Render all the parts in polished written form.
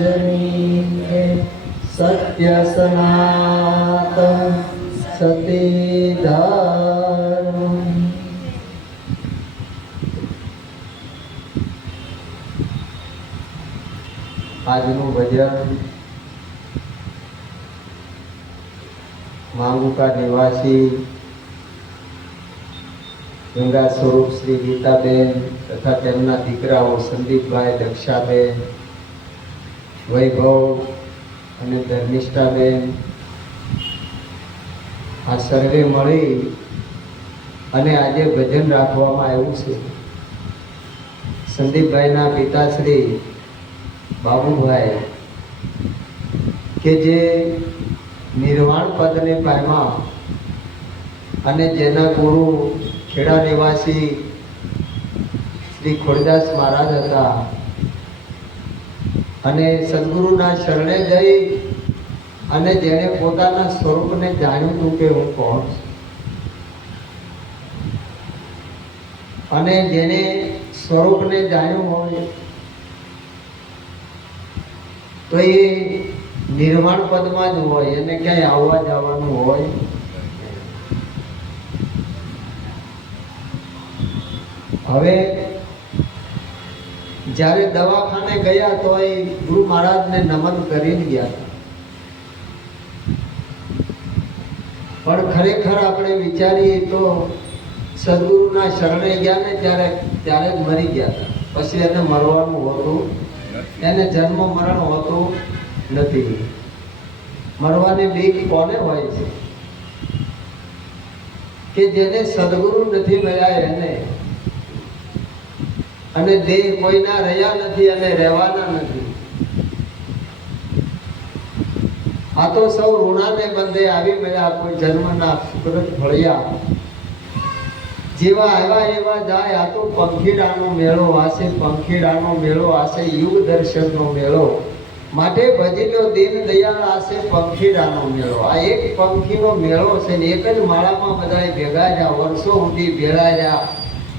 જનીને સત્ય સનાતન સતી ધર્મ. આજનું ભજન માંગુકા નિવાસી ગંગા સ્વરૂપ શ્રી ગીતાબેન તથા તેમના દીકરાઓ સંદીપભાઈ, દક્ષાબેન, વૈભવ અને ધર્મિષ્ઠાબેન આ સર્વે મળી અને આજે ભજન રાખવામાં આવ્યું છે. સંદીપભાઈના પિતાશ્રી બાબુભાઈ કે જે નિર્વાણ પદને પામ્યા અને જેના ગુરુ ખેડા નિવાસી શ્રી ખોડદાસ મહારાજ હતા અને સદગુરુના શરણે જઈ અને જેણે પોતાના સ્વરૂપને જાણ્યું હતું કે હું કોણ છું અને જેને સ્વરૂપને જાણ્યું હોય તો એ નિર્વાણ પદમાં જ હોય, એને ક્યાંય આવવા જવાનું હોય. હવે જ્યારે દવાખાને ગયા તો એ ગુરુ મહારાજને નમન કરીને ગયા હતા. પણ ખરેખર આપણે વિચારીએ તો સદગુરુના શરણે ગયા ને ત્યારે જ મરી ગયા હતા. પછી એને મરવાનું હોતું, એને જન્મ મરણ હોતું નથી. મરવાની બીક કોને હોય છે? કે જેને સદગુરુ નથી મળ્યા એને, અને દેહ કોઈના રહ્યા નથી અને રહેવાના નથી. આ તો સૌ ઋણાને બંધે આવી મળ્યા, કોઈ જન્મના સુકૃત ફળ્યા. જેવા આવ્યા એવા જાય. આ તો પંખીડાનો મેળો આશે, પંખીડાનો મેળો આશે, યુગ દર્શનનો મેળો. માટે ભજ્યો દીન દયાળ આશે પંખીડાનો મેળો. આ એક પંખીનો મેળો છે ને એક જ માળામાં બધા ભેગા રહ્યા, વર્ષો સુધી ભેળા રહ્યા,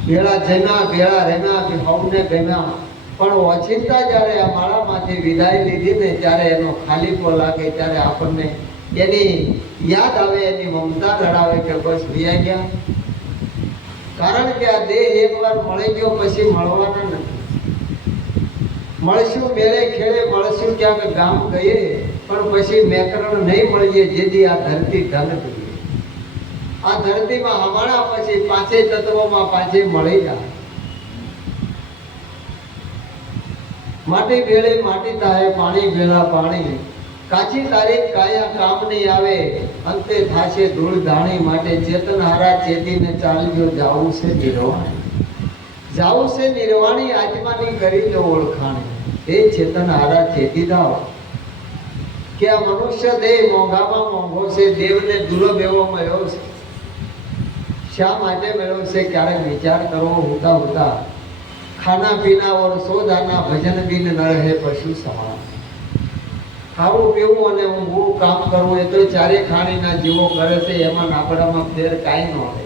ભેળા જમ્યા, ભેળા રમ્યા, સૌને ગમ્યા. પણ ઓચિંતા જ્યારે આ માળામાંથી વિદાય લીધી ને ત્યારે એનો ખાલીપો લાગે, ત્યારે આપણને એની યાદ આવે, એની મમતા રડાવે કે બસ વિયા ગયા. કારણ કે આ દેહ એકવાર મળી ગયો પછી મળવાના નથી. મળશું મેળે ખેડે, મળશું ક્યાંક ગામ ગયે, પણ પછી મેકરણ નહીં મળીએ જેથી આ ધરતી ધન થઈ. આ ધરતીમાં હમાણા પછી પાંચે તત્વોમાં પાછે મળી જાય. માટી ભેળે માટી થાય, પાણી ભેળા પાણી. કાચી તારીખ કાયા કામ નહીં આવે, અંતે થાશે ધૂળ ધાણી. માટે ચેતન હારા ચેતીને ચાલજો, જાવું છે નિર્વાણી. જાવું છે નિર્વાણી, આત્માની કરી લો ઓળખાણી. એ ચેતન હારા ચેતી જાઓ કે આ મનુષ્ય દેહ મોંઘામાં મોંઘો છે, દેવને દુર્લભ એવો મળ્યો છે. શા માટે મળ્યો છે? ક્યારેક વિચાર કરો. હોતા હોતા ખાના પીના ઓર સોદાના, ભજન બિન ન રહે પશુ સમાન. ખાવું પીવું અને ઊંઘવું કામ કરવું એ તો ચારે ખાણીના જીવો કરે છે, એમાં આપણામાં ફેર કાંઈ ન હોય.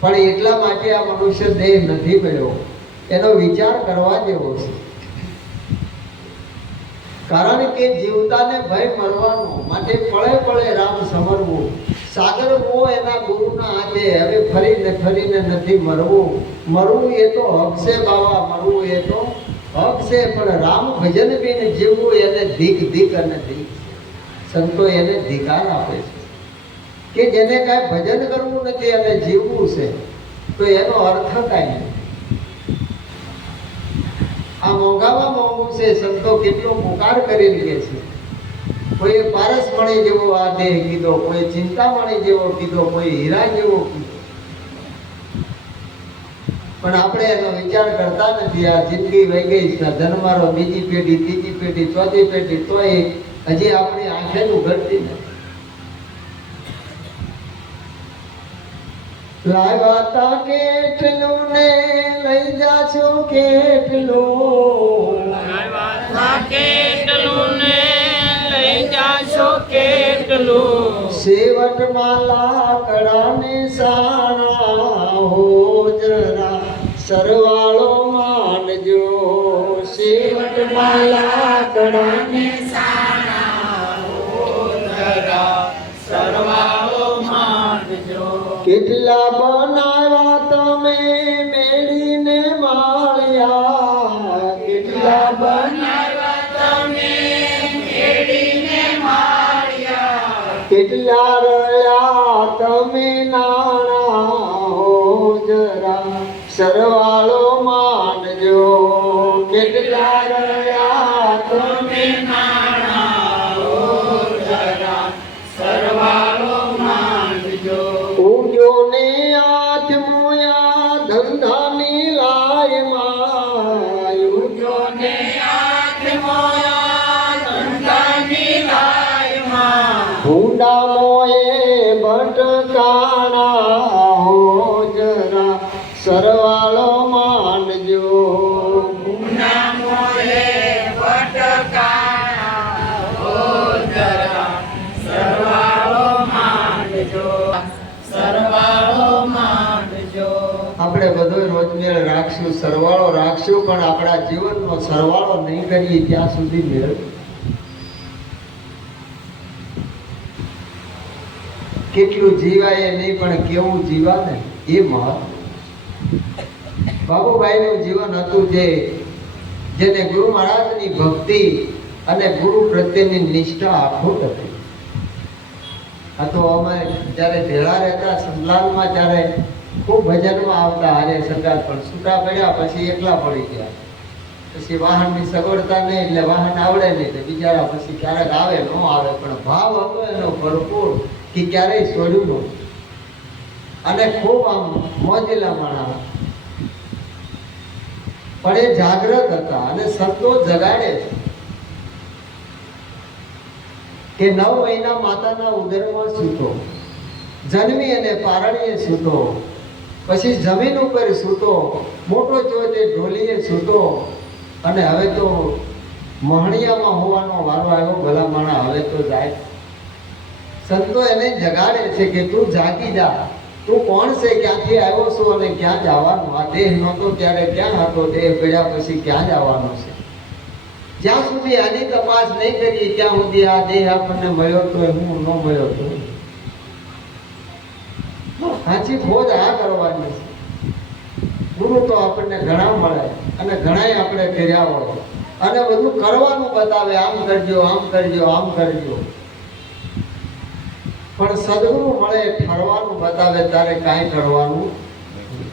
પણ એટલા માટે આ મનુષ્ય દેહ નથી મળ્યો, એનો વિચાર કરવા જેવો છે. કારણ કે જીવતાને ભય મરવાનો, માટે પળે પળે રામ સમરવું. સાગર મોહ એના ગુરુના હાથે, હવે ફરીને નથી મરવું. મરવું એ તો હક છે બાવા, મરવું એ તો હક છે. પણ રામ ભજન બિન જીવવું એને ધીક અને ધીક. સંતો એને ધિકાર આપે છે કે જેને કાંઈ ભજન કરવું નથી અને જીવવું છે તો એનો અર્થ કાંઈ નહીં. આ મોંઘામાં મોંઘું છે. સંતો કેટલો પુકાર કરી લે છે. કોઈએ પારસમણી જેવો આ દેહ કીધો, કોઈ ચિંતામણી જેવો કીધો, કોઈ હીરા જેવો કીધો. પણ આપણે એનો વિચાર કરતા નથી. આ જિંદગી વહી ગઈ છે, જન્મારો બીજી પેઢી, ત્રીજી પેઢી, ચોથી પેઢી, તોય હજી આપણી આંખેનું ઘટતી નથી. લાવ્યા કેટલું ને લઈ જાશો કેટલું, લાવ્યા કેટલું ને લઈ જાશો કેટલું. સેવટમાં લાકડાને સાણા હો જરા સરવાળો માનજો. સેવટમાં ઘરમાં લાકડાને સાણા જરા સરવાળો માંડજો. કેટલા બનાવ્યા તમે મેળીને માળિયા, કેટલા બનાવ્યા તમે મેળીને માળિયા. કેટલા રહ્યા તમે નાણા હો જરા સરવાળો માંડજો. કેટલા રહ્યા તમે નાણા હો જરા સરવાળો માંડજો. ઉજો ને આઠ મોયા ધંધાની લાયમાં, ઉજો ને આઠ મોયા ધંધાની લાયમાં. ભૂંડા મોએ ભટકાણા હો જરા સરવાળો માંડજો. ભૂંડા મોએ ભટકાણા હો જરા સરવાળો માંડજો. સરવાળો માંડજો. આપણે બધો રોજમેળ રાખશું, સરવાળો રાખશું, પણ આપણા જીવનનો સરવાળો નહીં કરીએ ત્યાં સુધી મેળ. કેટલું જીવાય નહીં, પણ કેવું જીવાને એ મહત્વ. બાબુભાઈનું જીવન હતું જેને ગુરુ મહારાજની ભક્તિ અને ગુરુ પ્રત્યેની નિષ્ઠા અખૂટ હતી. આ તો અમે જ્યારે ભેળા રહેતા સંલાલમાં, ત્યારે ખૂબ ભજનમાં આવતા હારે સરકાર, પણ છૂટા પડ્યા પછી એકલા પડી ગયા. પછી વાહનની સગવડતા નહીં, એટલે વાહન આવડે નહીં, એટલે બિચારા પછી ક્યારેક આવે ન આવે, પણ ભાવ હતો એનો ભરપૂર કે ક્યારેય છોડ્યું નહોતું. અને ખૂબ આમ મોજીલા માણા, પણ એ જાગ્રત હતા અને સંતો જગાડે છે કે 9 મહિના માતાના ઉદરમાં સૂતો, જન્મી અને પારણીએ સૂતો, પછી જમીન ઉપર સૂતો, મોટો થયો તે ઢોલીએ સૂતો, અને હવે તો મહણિયામાં હોવાનો વારો આવ્યો. ભલા માણા હવે તો જાય. સંતો એને જગાડે છે કે તું જાગી જા, તું કોણ છે, ક્યાંથી આવ્યો છો અને ક્યાં જવાનું. આ દેહ નહોતો ત્યારે ક્યાં હતો, દેહ પડ્યા પછી ક્યાં જવાનો છે. જ્યાં સુધી આની તપાસ નહીં કરીએ ત્યાં સુધી આ દેહ આપણને મળ્યો તો હું ન મળ્યો તો. સાચી ખોજ આ કરવાની છે. ગુરુ તો આપણને ઘણા મળે અને ઘણાય આપણે કર્યા હોય, અને બધું કરવાનું બતાવે, આમ કરજો, આમ કરજો, આમ કરજો. પણ સદગુરુ મળે ઠરવાનું બતાવે, તારે કાંઈ કરવાનું,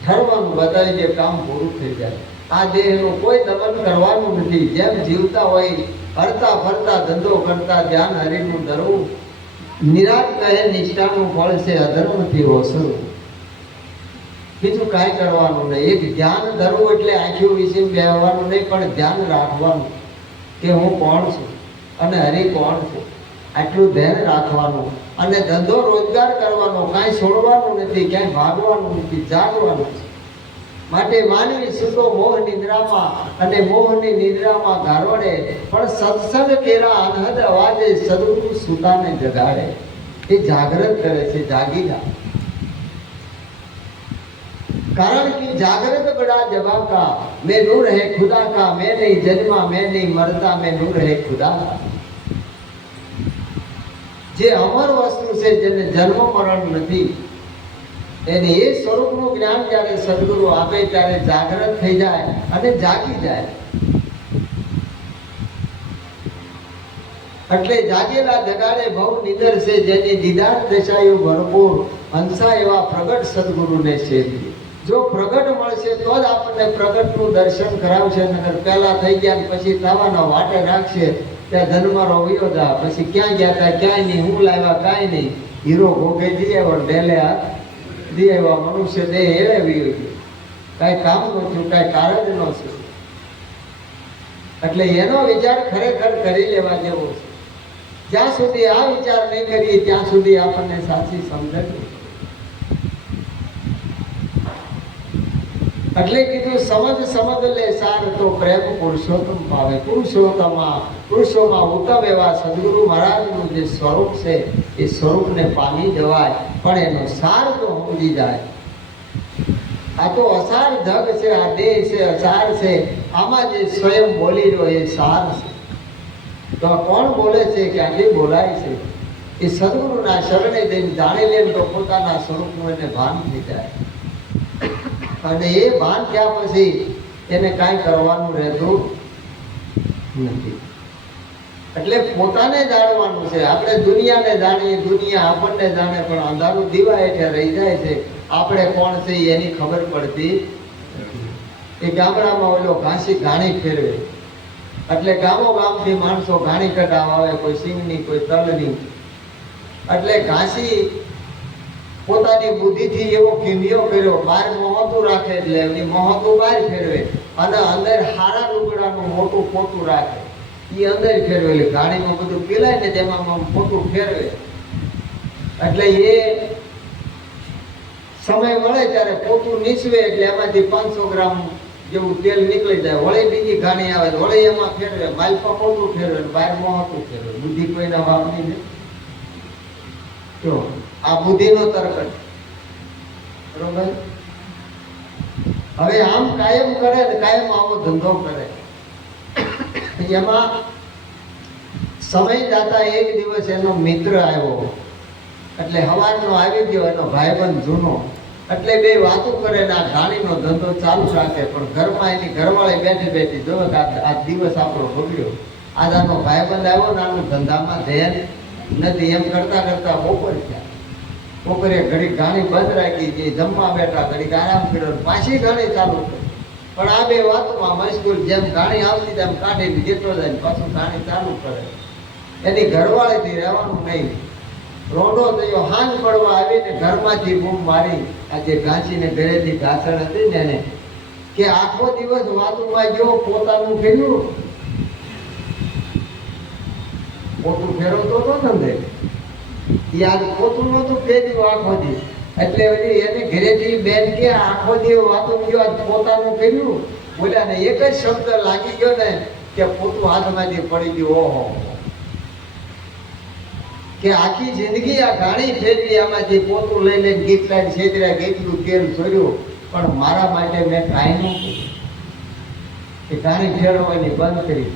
ઠરવાનું બતાવી દે, કામ પૂરું થઈ જાય. આ દેહનું કોઈ દમન કરવાનું નથી. જેમ જીવતા હોય હરતા ફરતા ધંધો કરતા ધ્યાન હરિનું ધરવું. નિરાત કહે નિષ્ઠાનું ફળ છે અધર્મથી ઓસરવું. બીજું કાંઈ કરવાનું નહીં. એક ધ્યાન ધરવું એટલે આંખો વિશે બેહવાનું નહીં, પણ ધ્યાન રાખવાનું કે હું કોણ છું અને હરિ કોણ છે, આટલું ધ્યાન રાખવાનું. અને ધંધો રોજગાર કરવાનો, કાંઈ છોડવાનું નથી, ક્યાંય ભાગવાનું નથી, જાગવાનું છે. માટે માનવી સૂતો મોહ નિદ્રામાં, અને મોહની નિદ્રામાં ગારોડે, પણ સત્સંગ કેરા અનહદ અવાજે સદગુરુ સૂતાને જગાડે. એ જાગૃત કરે છે, જાગી જા. કારણ કે જાગૃત બડા જબા કા, મેં નૂર હૈ ખુદા કા, મેં નહીં જન્મા, મેં નહીં મરતા, મેં નૂર હૈ ખુદા કા. જે અમર વસ્તુ છે, જેને જન્મ મરણ નથી, એને એ સ્વરૂપનું જ્ઞાન જ્યારે સદગુરુ આપે ત્યારે જાગૃત થઈ જાય અને જાગી જાય. એટલે જાગેલા જગાડે ભવ નિદર છે, જેની દીદાર દશાયું ભરપૂર, હંસા એવા પ્રગટ સદગુરુને સેવી. જો પ્રગટ મળશે તો જ આપણને પ્રગટનું દર્શન કરાવશે. નકર પહેલા થઈ ગયા પછી થવાના વાટે રાખશે. ત્યાં ધનમારો વયો જા, પછી ક્યાં ગયા હતા, ક્યાંય નહીં, હું લાવ્યા કાંઈ નહીં. હીરો ભોગે જઈ આવ્યો, ડેલે દી આવ્યા, મનુષ્ય દેહ એવી કાંઈ કામ નહોતું, કાંઈ કારણ જ નહોતું. એટલે એનો વિચાર ખરેખર કરી લેવા જેવો છે. જ્યાં સુધી આ વિચાર નહીં કરીએ ત્યાં સુધી આપણને સાચી સમજણ નહીં. એટલે કીધું સમજ લે સાર તો પ્રેમ પુરુષોત્તમ પાવે. પુરુષોમાં ઉત્તમ એવા સદગુરુ મહારાજનું જે સ્વરૂપ છે એ સ્વરૂપને પામી જવાય, પણ એનો સાર તો સમજી જાય. આ તો અસાર જગ છે, આ દેહ છે, અસાર છે. આમાં જે સ્વયં બોલી રહ્યો એ સાર છે. તો આ કોણ બોલે છે, ક્યાંથી બોલાય છે? એ સદગુરુના શરણે જઈને જાણી લે તો પોતાના સ્વરૂપનું એને ભાન થઈ જાય. અને એ ભાન થયા પછી એને કાંઈ કરવાનું રહેતું નથી. એટલે પોતાને જાણવાનું છે. આપણે દુનિયાને જાણીએ, દુનિયા આપણને જાણે, પણ અંધારું દીવા હેઠે રહી જાય છે. આપણે કોણ છે એની ખબર પડતી નથી. એ ગામડામાં ઓલો ઘાસી ઘાણી ફેરવે એટલે ગામો ગામથી માણસો ઘાણી કઢાવવા આવે, કોઈ સિંગની, કોઈ તલની. એટલે ઘાસી પોતાની બુદ્ધિથી એવો કિમિયો કર્યો, બહાર મોહતું રાખે એટલે એની મોહતું બહાર ફેરવે, અને અંદર હારા લુગડાનું મોટું પોતું રાખે, એ અંદર ફેરવે. એટલે ગાડીમાં બધું પીલાય ને તેમાં પોતું ફેરવે. એટલે એ સમય મળે ત્યારે પોતું નીચવે એટલે એમાંથી 500 ગ્રામ જેવું તેલ નીકળી જાય. વળી બીજી ઘાણી આવે, વળી એમાં ફેરવે, માલપા પોતું ફેરવે, બહાર મોહતું ફેરવે. બુદ્ધિ કોઈના વાપરી નહીં. જો આ બુદ્ધિનો તર્ક છે, બરોબર? હવે આમ કાયમ કરે ને કાયમ આવો ધંધો કરે. એમાં સમય જતા એક દિવસ એનો મિત્ર આવ્યો, એટલે હવારનો આવી ગયો એનો ભાઈબંધ જૂનો. એટલે બે વાતો કરે ને આ ઘાણીનો ધંધો ચાલુ રાખે. પણ ઘરમાં એની ઘરવાળી બેઠી બેઠી જો આ દિવસ આપણો બગડ્યો. આનો ભાઈબંધ આવ્યો ને આનું ધંધામાં ધ્યાન નથી. એમ કરતા કરતા બપોર થયા. બપોરે ઘડી ઘાણી બંધ રાખી, જે જમવા બેઠા ઘડી આરામ કર્યો, પાછી ઘાણી ચાલુ કરી. પણ આ બે વાતોમાં મશગુલ, જેમ ઘાણી આવતી તેમ કાઢી જેટલો જાય પાછું ઘાણી ચાલુ કરે. એની ઘરવાળીથી રહેવાનું નહીં. રોંડો થયો, હાંજ પડવા આવીને ઘરમાંથી બૂમ મારી. આ જે ઘાંચીને ઘરેથી ઘાસણ હતી ને એને, કે આખો દિવસ વાતોમાં ગયો, પોતાનું ફેર્યું, પોતું ફેરવતો હતો ને યાદ, પોતું નહોતું ફેર્યું આખો દી. એટલે એને ઘરેથી બેન કે આખો દી વાતો ગયો, આજ પોતાનું ફેર્યું. બોલ્યા ને એક જ શબ્દ લાગી ગયો ને કે પોતું હાથમાંથી પડી ગયું. ઓહો, કે આખી જિંદગી આ ઘાણી ફેરવી, આમાંથી પોતું લઈ લઈને ગીત લાઈન છેતર્યા, ગીતનું તેલ છોડ્યું, પણ મારા માટે મેં કાંઈ ન કર્યું. એ ઘાણી ફેરવવાની બંધ કરી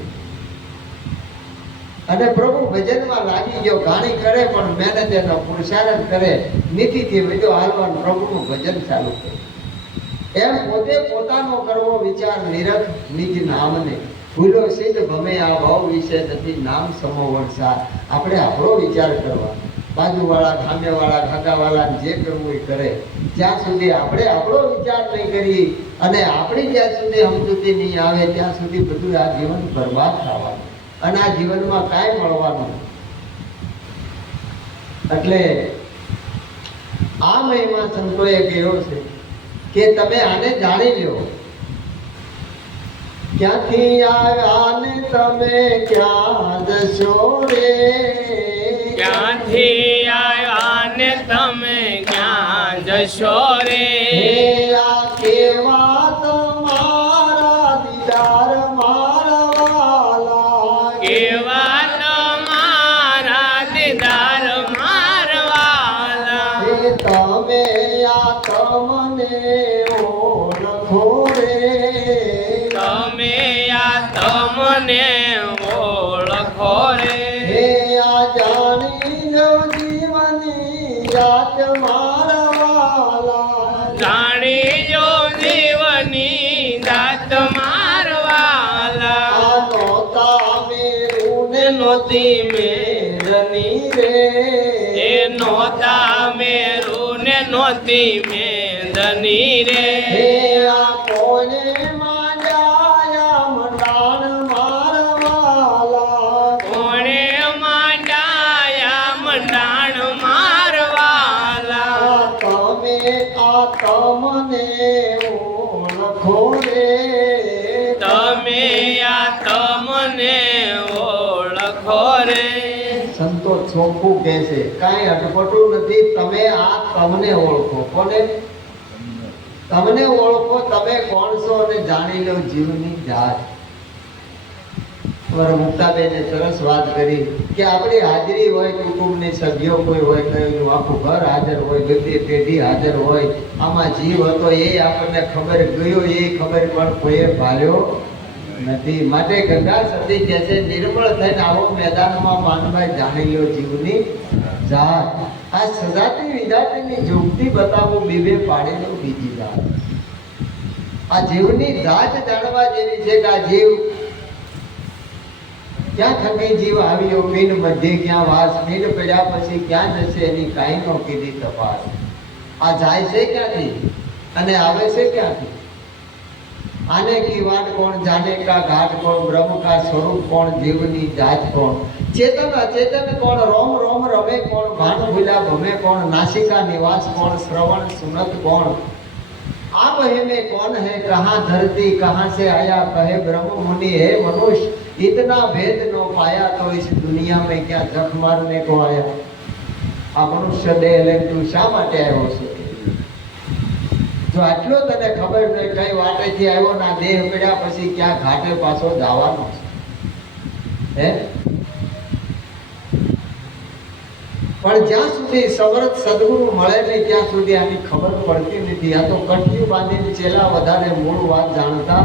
અને પ્રભુ ભજનમાં લાગી ગયો. ઘાણી કરે પણ મહેનત એનો પુરુષાર્થ કરે, નીતિથી બધો હાલવાનું, પ્રભુનું ભજન ચાલુ કરે. એમ પોતે પોતાનો કરવો વિચાર નિરખ નિજ નામને ભૂલો સિદ્ધ ભમે આ ભાવ વિશે નથી નામ સમો વરસાદ. આપણે આપણો વિચાર કરવા, બાજુવાળા, સામેવાળા, ખાગાવાળા જે કરવું એ કરે. જ્યાં સુધી આપણે આપણો વિચાર નહીં કરીએ અને આપણી જ્યાં સુધી સમજૂતી નહીં આવે ત્યાં સુધી બધું આ જીવન બરબાદ થવાનું અને આ જીવનમાં કાંઈ મળવાનું. એટલે આ મહિમા સંતોએ કહ્યો છે કે તમે આને જાણી લો. ક્યાંથી આવ્યા ને તમે ક્યાં જશો રે? ક્યાંથી આવ્યા ને તમે ક્યાં જશો રે? આ કેવા તમારા દીદાર મારવાલા, કેવા તમારા દીદાર મારવાલા. તમે આ તમને ઓળખો રે? તમે આ તમને ઓળખો રે? આ જાણી લો જીવની જાત મારવાલા, જાણી જો જીવની દાત મારવાલા. આ નોતા મેરું ને નોતી મેરની રે, એ નોતા મેરું ને નોતી મેદની રે. આ કોને માંડ્યા મંડાણ મારવાલા, કોણે માંડાયા મંડાણ મારવાલા. તમે આ તમને ઓળખો રે? તમે આ તમને ઓળખો રે? સંતો ચોખ્ખું કહે છે, કાંઈ અટપટું નથી. તમે આ તમને ઓળખો. કોને? તમને ઓળખો. તમે કોણ છો અને જાણી લો જીવની જાત. અમારા મુક્તાબેને સરસ વાત કરી કે આપણી હાજરી હોય, કુટુંબની સભ્યો કોઈ હોય તો એનું આખું ઘર હાજર હોય, બધી પેઢી હાજર હોય, આમાં જીવ હતો એ આપણને ખબર ગયો, એ ખબર પણ કોઈએ ભાળ્યો નથી. માટે ગંગા સતી કહે છે નિર્મળ થઈને આવો મેદાનમાં માનભાઈ જાણી લો જીવની જાત. આ સજાતી વિધાતીની જોગતી બતાવો, બીબે પાડી દો બીજી જાત. આ જીવની જાત જાણવા જેવી છે કે આ જીવ ક્યાં થકી જીવ આવ્યો, પિંડ મધ્ય ક્યાં વાસ, પિંડ પડ્યા પછી ક્યાં જશે એની કાંઈ નો કીધી તપાસ. આ જાય છે ક્યાંથી અને આવે છે ક્યાંથી? આને કી વાટ કોણ, જાને કા ઘાટ કોણ, બ્રહ્મ કા સ્વરૂપ કોણ, જીવની જાત કોણ, ચેતન અચેતન કોણ, રોમ રોમ રમે કોણ, ભાન ભૂલ્યા ભમે કોણ, નાસિકા નિવાસ કોણ, શ્રવણ સુનત કોણ, आप में कौन है, कहाँ धरती कहाँ से आया, कहे ब्रह्म मुनि है मनुष्य, इतना भेद न पाया तो इस दुनिया में क्या जख मारने को आया. आ मनुष्य देह ले तू शा માટે આવ્યો છે? જો આટલો તને ખબર નહીં કઈ વાટેથી આવ્યો ના દેહ પડ્યા પછી ક્યાં ઘાટે પાછો જવાનો છે, હે? પણ જ્યાં સુધી સમર્થ સદગુરુ મળે નહીં ત્યાં સુધી આની ખબર પડતી નથી. આ તો કટિયું બાંધીને ચેલા વધારે મૂળ વાત જાણતા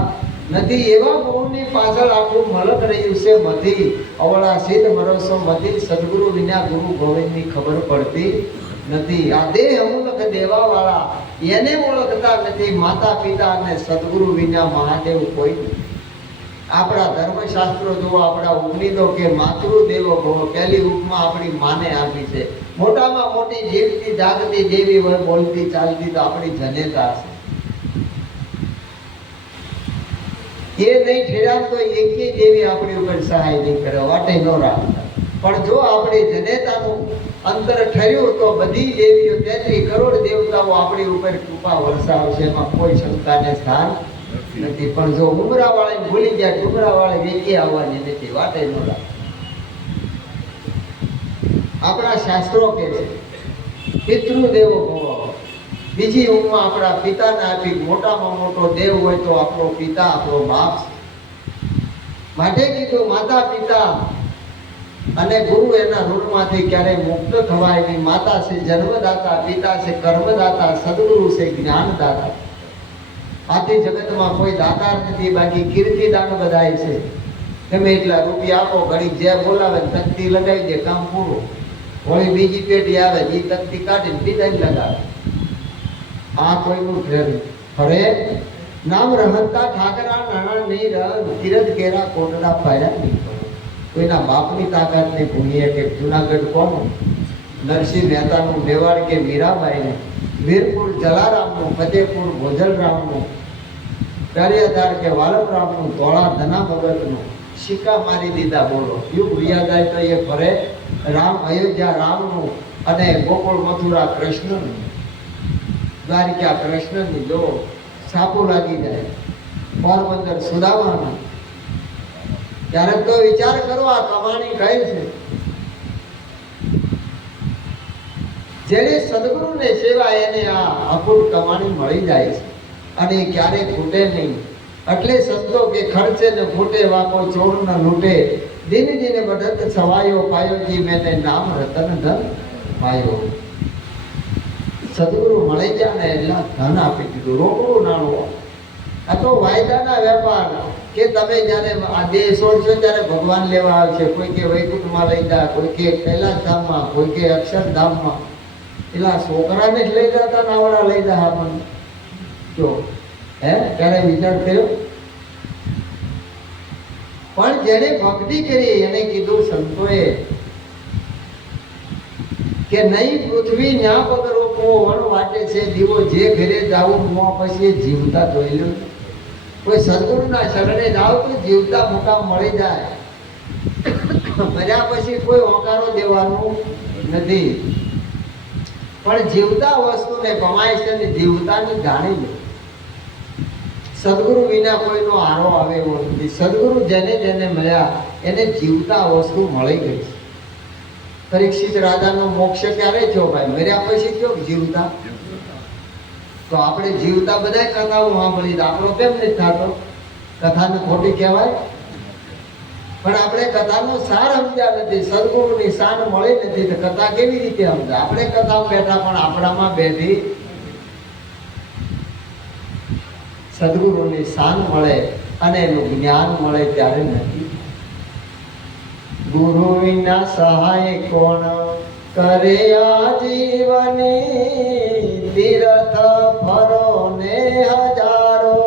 નથી. એવા મૂળની પાછળ આખું મલક રહ્યું છે મથી, અવળા સિદ્ધ મરસો મથી, સદગુરુ વિના ગુરુ ગોવિંદની ખબર પડતી નથી. આ દેહ અમુલક દેવા વાળા એને ઓળખતા નથી. માતા પિતા અને સદગુરુ વિના મહાદેવ કોઈ નથી. આપણા ધર્મશાસ્ત્રો જો આપણા ઉપનિષદો કે માતૃદેવો ભવ, પહેલી ઉપમા આપણી માને આપી છે. મોટામાં મોટી જીવતી જાગતી દેવી હોય, બોલતી ચાલતી તો આપણી જનેતા છે. એ નહીં ઠેરાવ તો એકે દેવી આપણી ઉપર સહાય નહીં કરે, વાટે ન રાખતા. પણ જો આપણી જનેતાનું અંતર ઠર્યું તો બધી દેવીઓ 33 કરોડ દેવતાઓ આપણી ઉપર કૃપા વરસાવશે, એમાં કોઈ શંકાને સ્થાન નથી. પણ જો ઉમરા વાળાને ભૂલી ગયા, ડુમરા વાળા વેચી આવવાની નથી, વાટે ન રાખ. આપણા શાસ્ત્રો કહે છે પિતૃદેવો ભવ. બીજી ઉપમા આપણા પિતાને આપી. મોટામાં મોટો દેવ હોય તો આપણો પિતા, આપણો બાપ. માટે કીધું માતા પિતા અને ગુરુ એના ઋણમાંથી ક્યારેય મુક્ત થવાય નહીં. માતા છે જન્મદાતા, પિતા છે કર્મદાતા, સદગુરુ છે જ્ઞાનદાતા. આથી જગતમાં કોઈ દાતાર નથી, બાકી કીર્તિદાન બધાય છે. તમે એટલા રૂપિયા આપો, ઘડી જે બોલાવે તકતી લગાવી દે, કામ પૂરું. વળી બીજી પેઢી આવે, એ તકતી કાઢીને બીજાને લગાવે. આ કોઈનું ફેર ફરે નામ રહતા ઠાકરા નાણા નહીં રહ, તીરથ કેરા કોટડા પાડ્યા નહીં. કોઈના બાપની તાકાત ને ભૂલીએ કે જુનાગઢ કોનું, નરસિંહ મહેતાનું, મેવાડ કે મીરાબાઈનું, વીરપુર જલારામનું, ફતેહપુર ભોજલરામનું, કાર્યધાર કે વાલમરામનું, ધોળા ધના ભગતનું સિક્કા મારી દીધા. બોલો યુગ યાદ આવે તો એ ફરે રામ અયોધ્યા રામનું, અને ગોકુળ મથુરા કૃષ્ણનું, દ્વારિકા કૃષ્ણની. જો છાપું લાગી જાય પોરબંદર સુદામાનું. ત્યારે તો વિચાર કરો આ કમાણી કઈ છે? જેને સદગુરુને સેવા એને આ અખૂટ કમાણી મળી જાય છે, અને ક્યારે ખૂટે નહીં. એટલે સંતો કે ખર્ચે ને ફૂટે, વાકો ચોર ન લૂટે, દિન દિને બઢત છવાયો પાયો, જી મેને નામ રતન ધન પાયો. સદગુરુ મળી ગયા ને એટલા ધન આપી દીધું, રોકડું નાણું. આ તો વાયદાના વેપાર કે તમે જ્યારે આ દેહ છોડશો ત્યારે ભગવાન લેવા આવશે. કોઈ કે વૈકુંઠમાં લઈ જા, કોઈ કે કૈલાસ ધામમાં, કોઈ કે અક્ષરધામમાં. પેલા છોકરાને જ લઈ જતા નાવડા લઈ જા આપણને. જો હે ક્યારે વિચાર કર્યો? પણ જેને ભક્તિ કરી એને કીધું સંતોએ કે નહીં પૃથ્વી ન્યા પગ રોપવો, વણ વાટે છે દીવો, જે ઘરે જાવું મોં પછી જીવતા જોઈ લો. કોઈ સદગુરુના શરણે જાવ તો જીવતા મુકામ મળી જાય. મર્યા પછી કોઈ હોકારો દેવાનું નથી. પણ જીવતા વસ્તુને ગમાય છે ને જીવતાની જાણી લો. સદગુરુ વિના કોઈનો આરો આવે એવો નથી. સદગુરુ જેને જેને મળ્યા એને જીવતા વસ્તુ મળી ગઈ છે. પરીક્ષિત રાજાનો મોક્ષ ક્યારે થયો ભાઈ? મર્યા પછી થયો જીવતા. તો આપણે જીવતા બધા કથાઓ સાંભળી, આપણો કેમ નથી થતો? કથાને ખોટી કહેવાય? પણ આપણે કથાનો સાર સમજ્યા નથી, સદગુરુની શાન મળી નથી, તો કથા કેવી રીતે સમજાય? આપણે કથા બેઠા પણ આપણામાં બેઠી સદગુરુની શાન મળે અને એનું જ્ઞાન મળે ત્યારે નથી. ગુરુ વિના સહાય કોણ કરે આ જીવની, તીર્થ ફરો ને હજારો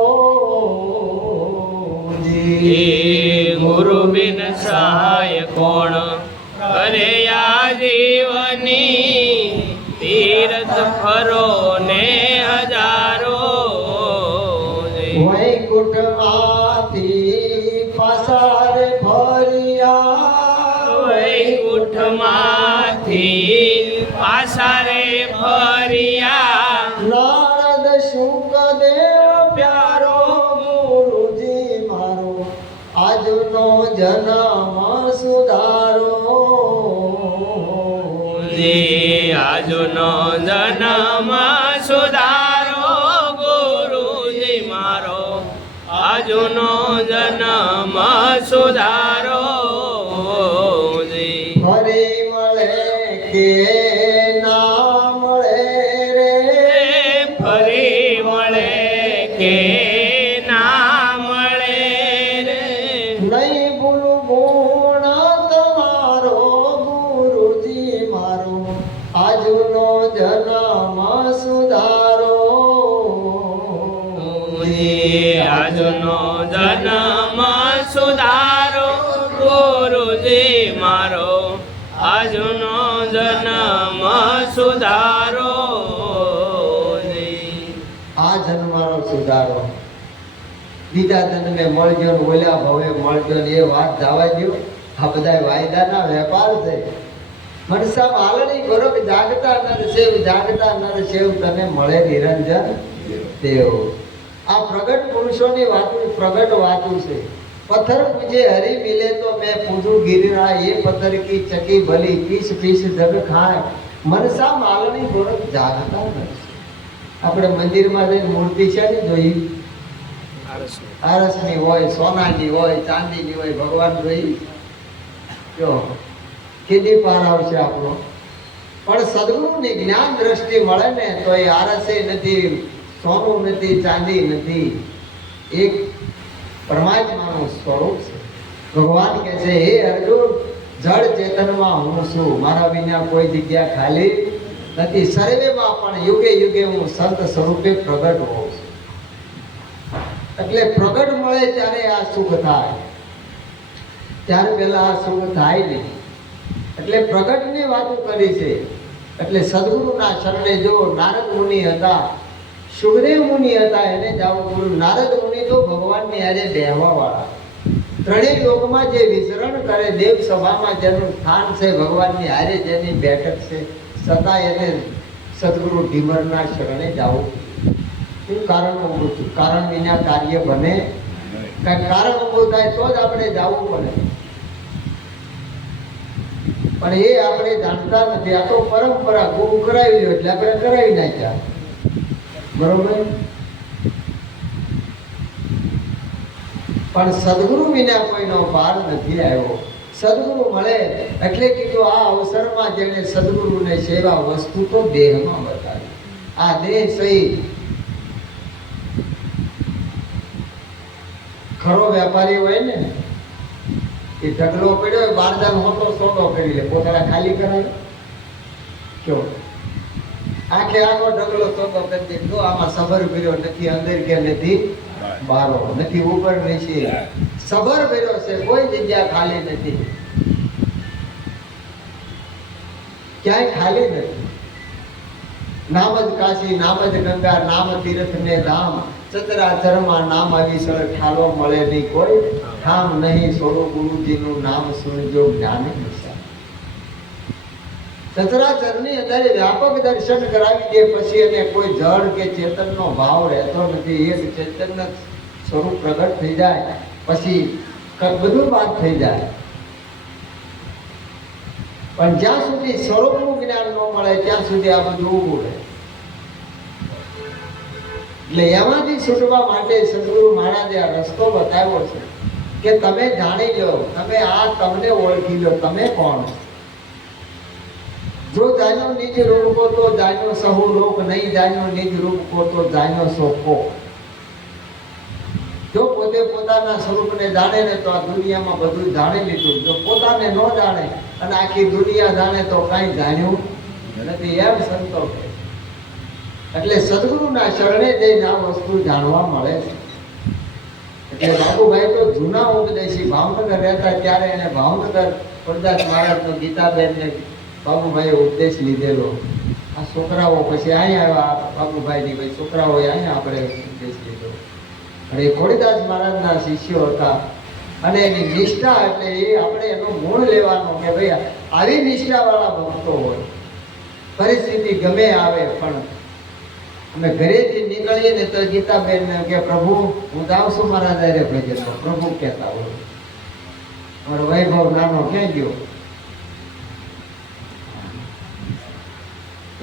જી. ગુરુ બિન સહાય કોણ કરે આ જીવની, તીર્થ ફરો ને હજારો. વૈકુંઠમાંથી પસાર ભર્યા, વૈકુંઠમાંથી પાસારે ફર્યા, નારદ શુકદેવ પ્યારો ગુરુજી મારો, આજનો જન્મ સુધારો જી. આજનો જન્મ સુધારો ગુરુજી મારો, આજનો જન્મ સુધારો જી. ફરી મળે કે ના મળે રે, ફરી મળે કે ના મળે રે, નહીં ભૂલું ગુણ તમારો ગુરુજી મારો, આજનો જન્મ સુધારો જી. આજનો જન્મ સુધારો ગુરુજી મારો, આજનો જન્મ સુધારો જી. આ જન્માનો સુધારો, બીજા જન્મે મળજો ને ઓલા ભવે મળજો ને એ વાત જવા દો. આ બધા વાયદાના વેપાર છે. મનસા માલણી કરો કે જાગતા નર સેવ, જાગતા નર સેવ તને મળે નિરંજન દેવ. આ પ્રગટ પુરુષોની વાતું, પ્રગટ વાતું છે. પથ્થર પૂજે હરી મિલે તો મેં પૂજું ગિરિરા, એ પથ્થર કી ચકી ભલી, પીસ પીસ જગ ખાય. મનસા માલણી કરો જાગતા નર. આપણે મંદિરમાં જઈને મૂર્તિ છે ને જોઈ, આરસની હોય, સોનાની હોય, ચાંદીની હોય, ભગવાન જોઈ જો કીધી પાર આવશે આપણો. પણ સદગુરુની જ્ઞાન દ્રષ્ટિ મળે ને તો એ આરસે નથી, સોનું નથી, ચાંદી નથી, એક પરમાત્માનું સ્વરૂપ છે. ભગવાન કહે છે, હે અર્જુન, જળ ચેતનમાં હું છું, મારા વિના કોઈ જગ્યા ખાલી નથી. સર્વેમાં પણ યુગે યુગે હું સંત સ્વરૂપે પ્રગટ હોઉં છું. એટલે પ્રગટ મળે ત્યારે આ સુખ થાય, ત્યાર પહેલા આ સુખ થાય નહીં. એટલે પ્રગટની વાતો કરી છે. એટલે સદગુરુના શરણે જો નારદ મુનિ હતા, સુખદેવ મુનિ હતા, એને જાઓ ગુરુ. નારદ મુનિ તો ભગવાનની હારે બેહવા વાળા, ત્રણેય લોકમાં જે વિચરણ કરે, દેવ સભામાં જેનું સ્થાન છે, ભગવાનની હારે જેની બેઠક છે, છતાં એને સદગુરુ ઢીમરના શરણે જાવું. શું કારણ ઊભું થયું? કારણ વિના કાર્ય બને? કારણ ઊભું થાય તો જ આપણે જવું પડે. પણ એ આપણે જાણતા નથી. આ તો પરંપરા, ગુરુ કરાવી દો એટલે આપણે કરાવી નાખ્યા, બરોબર. પણ સદગુરુ વિના કોઈનો પાર નથી આવ્યો. સદગુરુ મળે એટલે કીધું આ અવસરમાં જેને સદગુરુને સેવા વસ્તુ તો દેહમાં બતાવી. આ દેહ સહિત ખરો વેપારી હોય ને, એ ઢગલો પડ્યો, બારદાન હોતો સોટો કરી લે, પોતાના ખાલી કરાવે. જો આખે આખો ઢગલો સોટો કરી દે, જો આમાં સબર ભર્યો નથી, અંદર કે નથી બારો, નથી ઉપર નીચે, સબર ભર્યો છે, કોઈ જગ્યા ખાલી નથી, ક્યાંય ખાલી નથી. નામ જ કાશી, નામ જ ગંગા, નામ તીર્થ ને ધામ, ચતરાચરમાં નામ આવી સર ઠાલો મળે નહીં કોઈ ઠામ નહીં. સોનો ગુરુજીનું નામ સુનજો જ્ઞાન નિશા. ચતરાચરની અંદર વ્યાપક દર્શન કરાવી દે પછી એને કોઈ જળ કે ચેતનનો ભાવ રહેતો નથી. એક ચેતન સ્વરૂપ પ્રગટ થઈ જાય પછી બધું વાત થઈ જાય. પણ જ્યાં સુધી સ્વરૂપનું જ્ઞાન ન મળે ત્યાં સુધી આ બધું ઊભું રહે. એટલે એમાંથી છૂટવા માટે સદગુરુ મહારાજે આ રસ્તો બતાવ્યો છે. કે તમે જાણી લો, તમે આ તમને ઓળખી લો, તમે કોણ? જો જાણ્યો નિજ રૂપ કો તો જાણ્યો સહુ લોક, નહીં જાણ્યો નિજ રૂપ કો તો જાણ્યો સો કોક. જો પોતે પોતાના સ્વરૂપને જાણે ને તો આ દુનિયામાં બધું જાણી લીધું. જો પોતાને ન જાણે અને આખી દુનિયા જાણે તો કાંઈ જાણ્યું નથી, એમ સંતો કહે. એટલે સદગુરુના શરણે જઈને આ વસ્તુ જાણવા મળે છે. એટલે બાબુભાઈ તો જૂના ઉપદેશી, ભાવનગર રહેતા ત્યારે એને ભાવનગર પ્રદાસ મહારાજનો ગીતાબેનને બાબુભાઈએ ઉપદેશ લીધેલો. આ છોકરાઓ પછી અહીંયા આવ્યા, બાબુભાઈની પછી છોકરાઓ અહીંયા આપણે ઉપદેશ લીધો. અને ખોડીદાસ મહારાજના શિષ્યો હતા. અને એની નિષ્ઠા એટલે એ આપણે એનું ગુણ લેવાનો કે ભાઈ આવી નિષ્ઠાવાળા ભક્તો હોય, પરિસ્થિતિ ગમે આવે પણ અમે ઘરેથી નીકળીએ ને તો ગીતાબેન કે પ્રભુ હું જાઉં છું મારા દારે ભજન, પ્રભુ કહેતા હોય. મારો વૈભવ નાનો ક્યાં ગયો?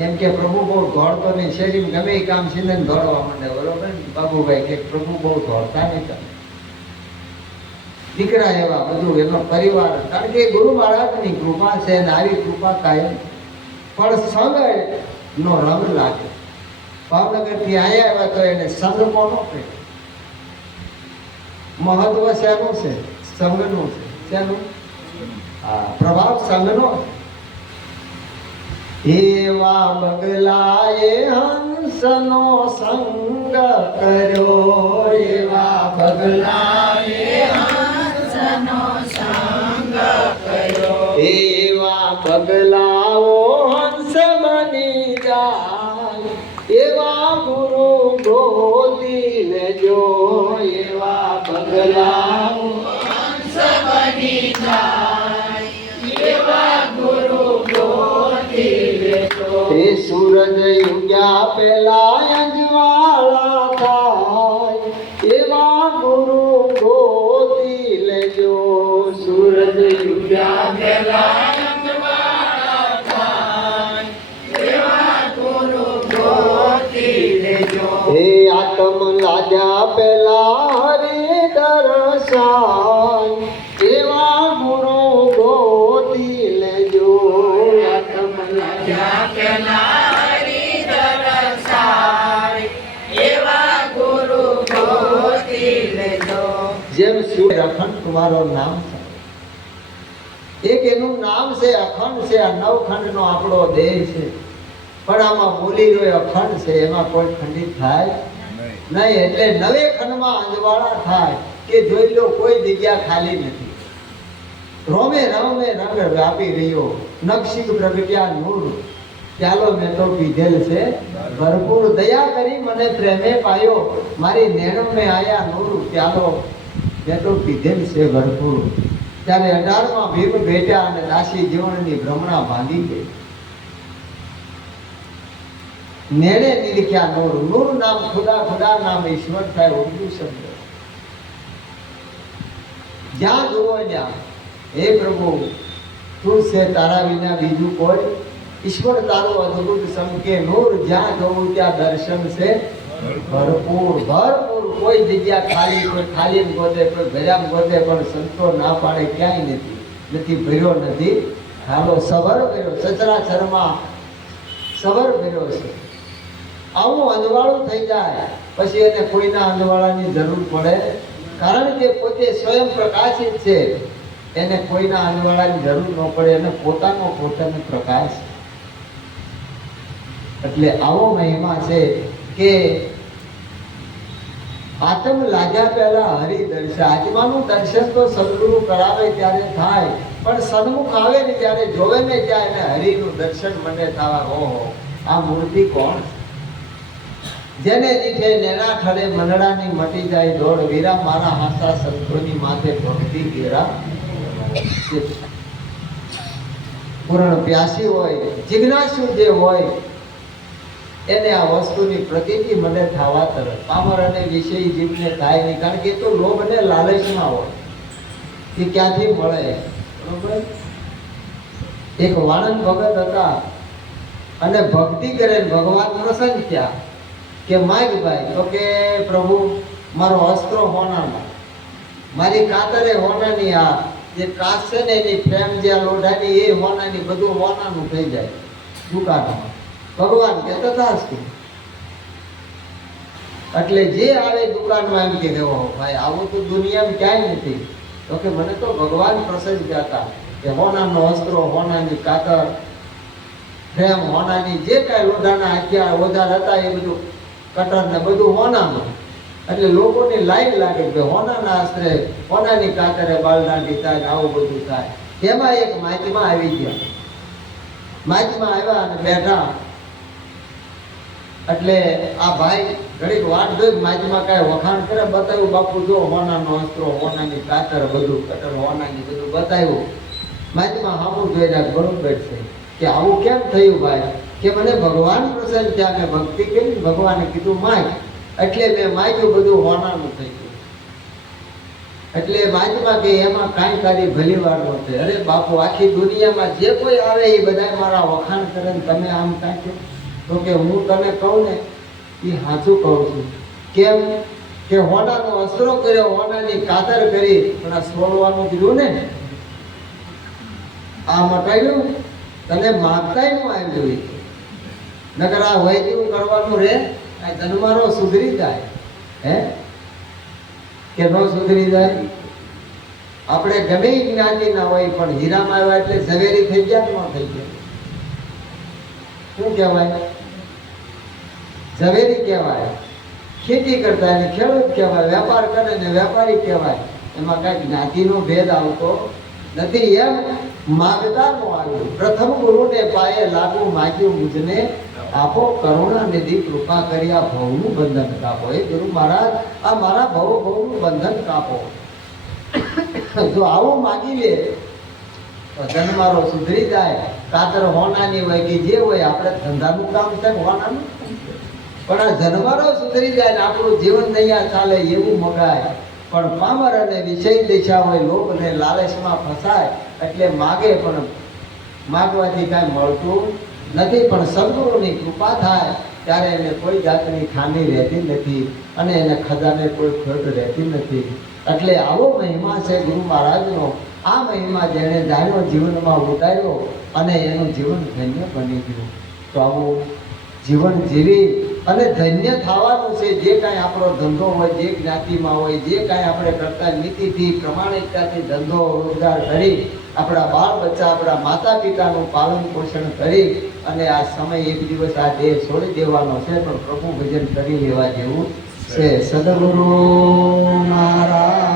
એમ કે પ્રભુ બહુ દોડતો નહીં, શેરી ગમે એ કામ છે ને દોડવા માંડે. બરોબર ને બાબુભાઈ કે પ્રભુ બહુ દોડતા નહીં. તમે દીકરા એવા બધું એનો પરિવાર, કારણ કે ગુરુ મહારાજની કૃપા છે અને આવી કૃપા કાયમ. પણ સંગ નો રંગ લાગે. ભાવનગર થી અહીંયા આવ્યા તો એને સંગ કોનો કહે? મહત્વ શેનું છે? સંગનું છે. શેનું? હા, પ્રભાવ સંગનો. એવા બગલાએ હંસનો સંગ કર્યો, એવા બગલાએ હંસનો સંગ કર્યો, એવા બગલાઓ હંસ બની જાય, એવા ગુરુ ગોતી લેજો, એવા બગલાઓ હંસ બની જાય, એવા ગુરુ ગોતી લેજો. એ સૂરજ ઉગ્યા પેલા અંજવાળા થાય, એવા ગુરુ ગોતી લેજો, સૂરજ ઉગ્યા પેલા અંજવાળા થાય, એવા ગુરુ ગોતી લેજો. હે આત્મ લાગ્યા પેલા હરિ દર્શાય, એવા ગુરુ ગોતી લેજો, આત્મ લાગ્યા પેલા હરિ દર્શાય, એવા ગુરુ ગોતી લેજો. જેમ સૂર્ય અખંડ તમારો નામ છે, એક એનું નામ છે અખંડ છે. આ નવખંડ નો આપણો દેહ છે, પણ આમાં બોલી રહ્યો અખંડ છે, એમાં કોઈ ખંડિત થાય નહીં. એટલે નવે ખંડમાં અંજવાળા થાય કે જોઈ લો કોઈ જગ્યા ખાલી નથી. રોમે રમે રંગ વ્યાપી રહ્યો, નક્ષી પ્રગટ્યા નૂર, ચાલો મેં તો પીધેલ છે ભરપૂર, દયા કરી મને પ્રેમે પાયો, મારી નેણો મેં આયા નૂર, ચાલો મેં તો પીધેલ છે ભરપૂર. ત્યારે 18માં ભીમ ભેટ્યા અને દાસી જીવનની ભ્રમણા ભાંગી ગઈ. નેણે નિરખ્યા નૂર, નૂર નામ ખુદા, ખુદા નામ ઈશ્વર થાય ઉર્દુ શબ્દ. જ્યાં જુઓ ત્યાં હે પ્રભુ તું છે, તારા વિના બીજું કોઈ, ઈશ્વર તારો અદ્ભુત સંકે નૂર, જ્યાં જોવું ત્યાં દર્શન છે ભરપૂર. ભરપૂર, કોઈ જગ્યા ખાલી, કોઈ ખાલી ગોતે, કોઈ ભર્યા ગોતે, પણ સંતો ના પાડે ક્યાંય નથી ભર્યો નથી. હાલો સબર કર્યો, સચરાચરમાં સબર કર્યો છે. આવું અંજવાળું થઈ જાય પછી એને કોઈના અંજવાળાની જરૂર પડે, કારણ કે પોતે સ્વયં પ્રકાશિત છે, એને કોઈના અંજવાળાની જરૂર ન પડે, એને પોતાનો પ્રકાશ. એટલે આવો મહિમા છે કે આત્મ લાગ્યા પહેલા હરિ દર્શન. આત્માનું દર્શન તો સદગુરુ કરાવે ત્યારે થાય, પણ સન્મુખ આવે ને ત્યારે જોવે ને ત્યાં એને હરિનું દર્શન મને થવા. ઓહો, આ મૂર્તિ કોણ? જેને દીઠે નેના ઠરે મનડાની મટી જાય દોડ, વીરા મારા હાસા સંતોની માથે ભક્તિ ઘેરા. પૂર્ણ પ્યાસી હોય, જિજ્ઞાસુ જે હોય, એને આ વસ્તુની પ્રતીતિ મને થવા તરફ. પામર અને વિષય જીવને થાય નહીં, કારણ કે તો લોભ અને લાલચમાં હોય, એ ક્યાંથી મળે? બરોબર. એક વાણંદ ભગત હતા અને ભક્તિ કરે, ભગવાન પ્રસન્ન થયા કે માગ ભાઈ, તો કે પ્રભુ મારો અસ્ત્રો હોનામાં. મારી કાતરે હોનાની આ જે કાચ છે ને એની ફ્રેમ જે આ લોઢાની એ હોનાની, બધું હોનાનું થઈ જાય દુકાનમાં. ભગવાન કે તથાસ્તુ. એટલે જે આવે દુકાનમાં એમ કે દેવો ભાઈ આવું તો દુનિયામાં ક્યાંય નથી. તો કે મને તો ભગવાન પ્રસન્ન હતા કે હોનાનો વસ્ત્રો, હોનાની કાતર, ફ્રેમ હોનાની, જે કાંઈ લોઢાના હથિયાર ઓજાર હતા એ બધું, કટર ને બધું હોનાનું. એટલે લોકોની લાઈન લાગે કે હોનાના આશરે, હોનાની કાતરે બાલદાંડી થાય, આવું બધું થાય. તેમાં એક માચમાં આવી ગયા. માચમાં આવ્યા અને બેઠા. એટલે આ ભાઈ ઘડીક વાટ જોઈ, માચમાં કાંઈ વખાણ કરે, બતાવ્યું બાપુ જો હોનાનો અસ્ત્રો, હોનાની કાતર, બધું કટર હોનાની, બધું બતાવ્યું. માચમાં હામું જોઈ રહ્યા બરોબર છે કે આવું કેમ થયું ભાઈ? કે મને ભગવાન પ્રસન્ન થયા, મેં ભક્તિ કરી, ભગવાને કીધું માગ, એટલે મેં માગ્યું, બધું હોનાનું થઈ ગયું. એટલે માજમાં કે એમાં કાંઈ તારી ભલી વાર નહોતી. અરે બાપુ આખી દુનિયામાં જે કોઈ આવે એ બધા મારા વખાણ કરે ને તમે આમ કાંઈ? તો કે હું તને કહું ને એ સાચું કહું છું. કેમ કે હોનાનો અસ્ત્રો કર્યો, હોનાની કાતર કરી, પણ આ છોડવાનું કીધું ને, આ મટાડ્યું, તને માગતાય નું આવ્યું. નકર આ હોય જેવું કરવાનું રે, આ જન્મારો સુધરી જાય. હે કે ન સુધરી જાય? આપણે ગમે જ્ઞાતિના હોય પણ હીરામાં આવ્યા એટલે ઝવેરી થઈ ગયા, ન થઈ ગયા. શું કહેવાય? ઝવેરી કહેવાય. ખેતી કરતા એને ખેડૂત કહેવાય, વેપાર કરે ને વેપારી કહેવાય. એમાં કઈ જ્ઞાતિનો ભેદ આવતો નથી. એમ માગતા નો આવ્યું. પ્રથમ ગુરુને પાયે લાગુ માગ્યું મુજને આપો, કરુણા નિધિ કૃપા કર્યા ભવનું બંધન કાપો. એ ગુરુ મહારાજ આ મારા ભવનું બંધન કાપો. જો આવું માગી લે તો જન્મારો સુધરી જાય. કાતર હોનાની હોય કે જે હોય, આપણે ધંધાનું કામ છે હોનાનું, પણ આ જન્મારો સુધરી જાય ને આપણું જીવન નૈયા ચાલે એવું મગાય. પણ પામર અને વિષય દિશા હોય, લોભ અને લાલચમાં ફસાય એટલે માગે, પણ માગવાથી કાંઈ મળતું નથી. પણ સદગુરુની કૃપા થાય ત્યારે એને કોઈ જાતની ખામી રહેતી નથી અને એને ખજાને કોઈ ખોટ રહેતી નથી. એટલે આવો મહિમા છે ગુરુ મહારાજનો. આ મહિમા જેણે જાણ્યો, જીવનમાં ઉતાર્યો અને એનું જીવન ધન્ય બની ગયું. તો આવું જીવન જીવી અને ધન્ય થવાનું છે. જે કાંઈ આપણો ધંધો હોય, જે જ્ઞાતિમાં હોય, જે કાંઈ આપણે કરતા નીતિથી, પ્રમાણિકતાથી ધંધો રોજગાર કરી, આપણા બાળ બચ્ચા, આપણા માતા પિતાનું પાલન પોષણ કરી અને આ સમય એક દિવસ આ દેહ છોડી દેવાનો છે, પણ પ્રભુ ભજન કરી લેવા જેવું છે. સદગુરુ મહારાજ